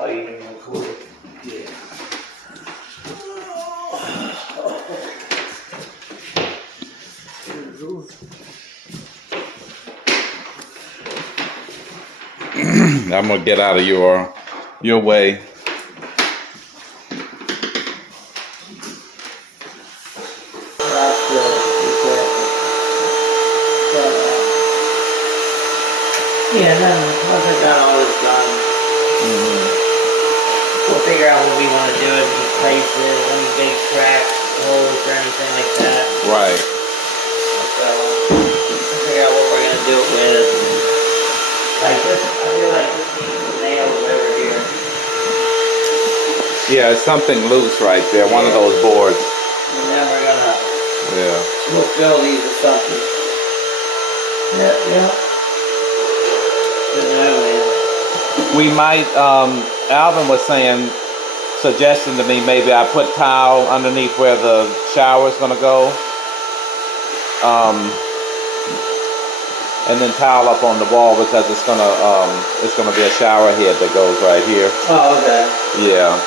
Oh, you didn't record it? Yeah. I'm gonna get out of your way. Yeah, then once I got all this done, we'll figure out what we want to do in these places, any big cracks, holes, or anything like that. Right. So, we'll figure out what we're going to do it with. Like this, I feel like this needs some nails over here. Yeah, it's something loose right there. One of those boards. And then we're going to we'll fill these with something. Yeah. We might, Alvin was suggesting to me maybe I put tile underneath where the shower's gonna go. And then tile up on the wall because it's gonna be a shower head that goes right here. Oh, okay. Yeah.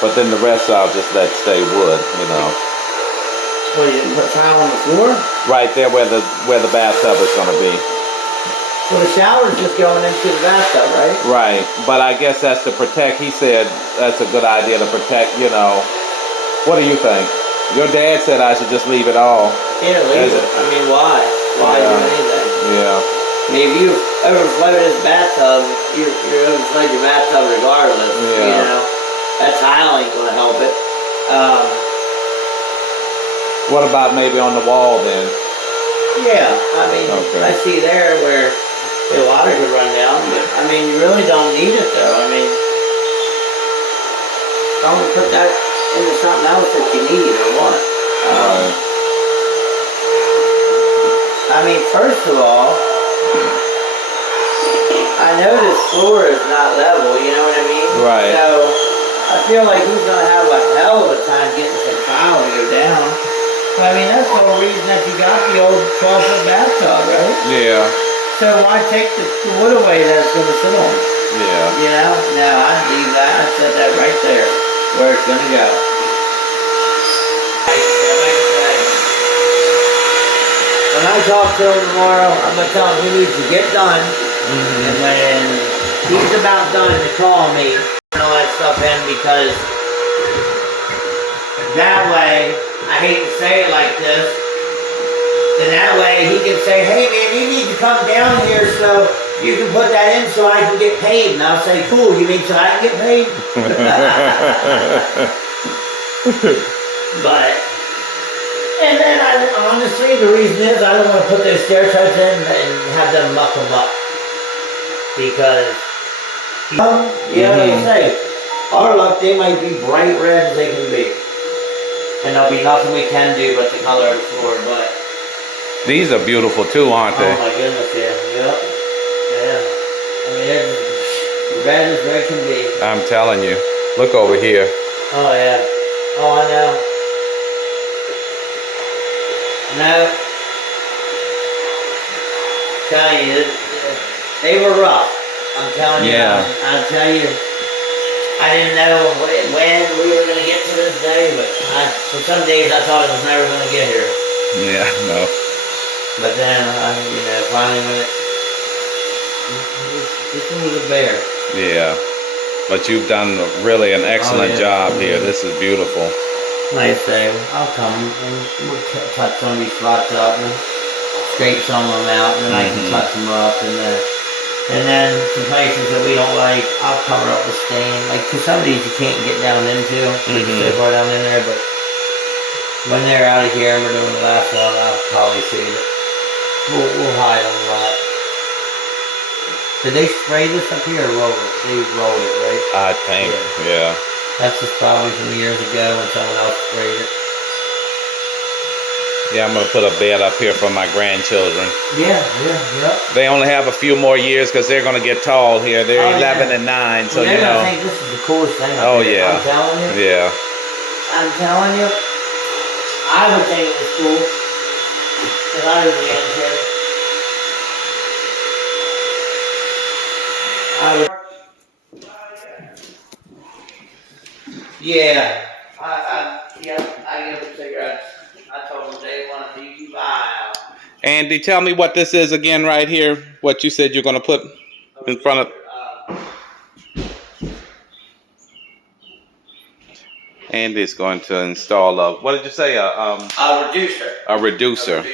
But then the rest I'll just let stay wood, you know. Well, you put tile on the floor? Right there where the bathtub is gonna be. Well, the shower's just going into the bathtub, right? Right, but I guess that's to protect. He said that's a good idea to protect, you know. What do you think? Your dad said I should just leave it all. Yeah, leave it. I mean, why? Why do anything? Yeah. I mean, if you overflow this bathtub, you're overflow your bathtub regardless. Yeah. You know, that tile ain't gonna help it. What about maybe on the wall then? Yeah, I mean, I see there where the water could run down, but I mean, you really don't need it though. I mean, don't put that into something else that you need or want. Right. I mean, first of all, I know this floor is not level, you know what I mean? Right. So, I feel like he's going to have a hell of a time getting some tile to go down. But I mean, that's the whole reason that you got the old 12-foot bathtub, right? Yeah. So why take the wood away that it's going to sit on? Yeah. You know? No, I'd leave that. I'd set that right there where it's going to go. When I talk to him tomorrow, I'm going to tell him he needs to get done. And when he's about done to call me and all that stuff in, because that way, I hate to say it like this, and that way he can say, hey man, you need to come down here so you can put that in so I can get paid. And I'll say, cool, you mean so I can get paid? But, and then honestly, the reason is I don't want to put those stair toes in and have them muck them up. Because, you know what I say, our luck, they might be bright red as they can be. And there'll be nothing we can do but the color of the floor, but... These are beautiful too, aren't they? Oh my goodness, yeah. Yep. Yeah. I mean, they're red as red can be. I'm telling you. Look over here. Oh yeah. Oh, I know. No. Telling you, they were rough. I'm telling you. Yeah. I'll tell you. I didn't know when we were going to get to this day, but for some days I thought it was never going to get here. Yeah, no. But then, you know, finally when this one was a bear. Yeah. But you've done really an excellent job here. This is beautiful. Like I say, I'll come and we'll touch some of these spots up and scrape some of them out, and then I can touch them up, and then some places that we don't like, I'll cover up the stain. Like, cause some of these you can't get down into, so far down in there, but When they're out of here and we're doing the last one, I'll probably shoot it. We'll hide them a lot. Did they spray this up here or roll it? They rolled it, right? I think, yeah. That's just probably from years ago when someone else sprayed it. Yeah, I'm gonna put a bed up here for my grandchildren. Yeah. They only have a few more years because they're gonna get tall here. They're 11 and 9, so they're you know. gonna think this is the coolest thing. Oh here. yeah. I'm telling you. Yeah. I'm telling you. I would think it was cool because I was a young kid. I would. Yeah. I give them cigarettes. I told them they want to be vile. Andy, tell me what this is again right here. What you said you're gonna put in front of. Andy's going to install a. What did you say? A reducer. A reducer.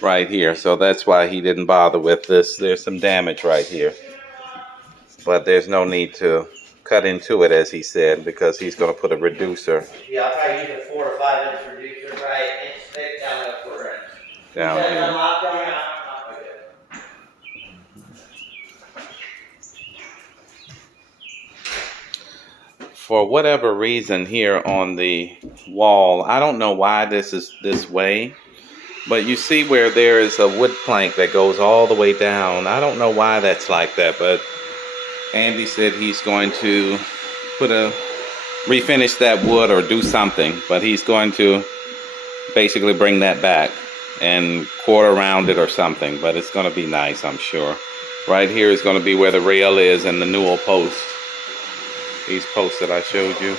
Right here. So that's why he didn't bother with this. There's some damage right here, but there's no need to cut into it, as he said, because he's going to put a reducer. Yeah, I'll probably use a 4 or 5 inch reducer, right? Inch thick down to a 1/4 inch. Down here. For whatever reason here on the wall, I don't know why this is this way, but you see where there is a wood plank that goes all the way down. I don't know why that's like that, but Andy said he's going to refinish that wood or do something, but he's going to basically bring that back and quarter around it or something, but it's going to be nice, I'm sure. Right here is going to be where the rail is and the newel post. These posts that I showed you.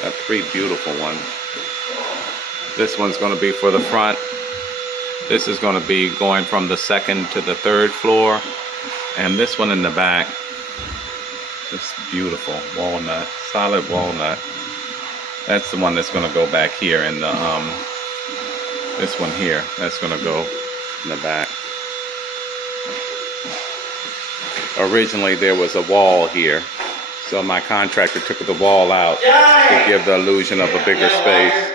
Got 3 beautiful ones. This one's going to be for the front. This is going to be going from the 2nd to the 3rd floor. And this one in the back, this beautiful walnut, solid walnut. That's the one that's going to go back here in the, this one here, that's going to go in the back. Originally there was a wall here, so my contractor took the wall out to give the illusion of a bigger space.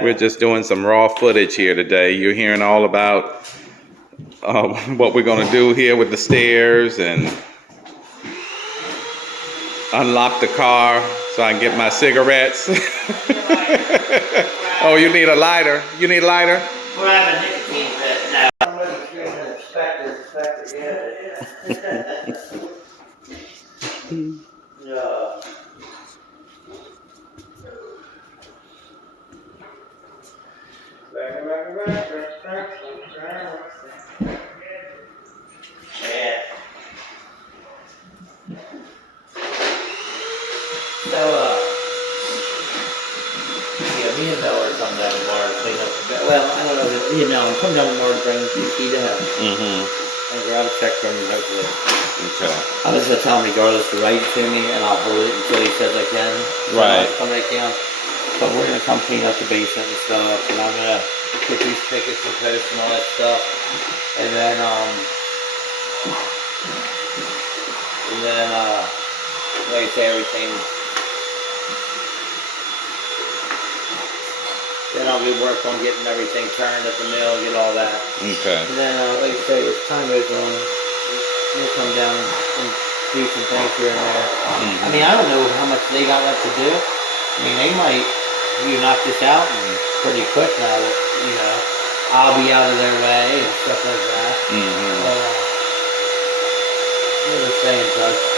We're just doing some raw footage here today. You're hearing all about what we're going to do here with the stairs and unlock the car so I can get my cigarettes. Oh, you need a lighter. You need a lighter? We're having nicotine fit now. Somebody's screaming, inspector, No. Yeah. So, yeah, me and Bella are coming down tomorrow to clean up the bed. Well, I don't know, I'm coming down tomorrow to bring the key to him. And grab a check from him, hopefully. Okay. I'm just going to tell him regardless to write it to me, and I'll hold it until he says I can. Right. I'll come back down. But we're going to come clean up the basement and stuff, and I'm going to put these tickets and posts and all that stuff. And then, like I say, everything. Then I'll be working on getting everything turned at the mill, get all that. Okay. And then, like I say, as time goes on, we'll come down and do some things here and there. I mean, I don't know how much they got left to do. I mean, they might knock this out and pretty quick now that, I'll be out of their way and stuff like that. We'll just stay in touch.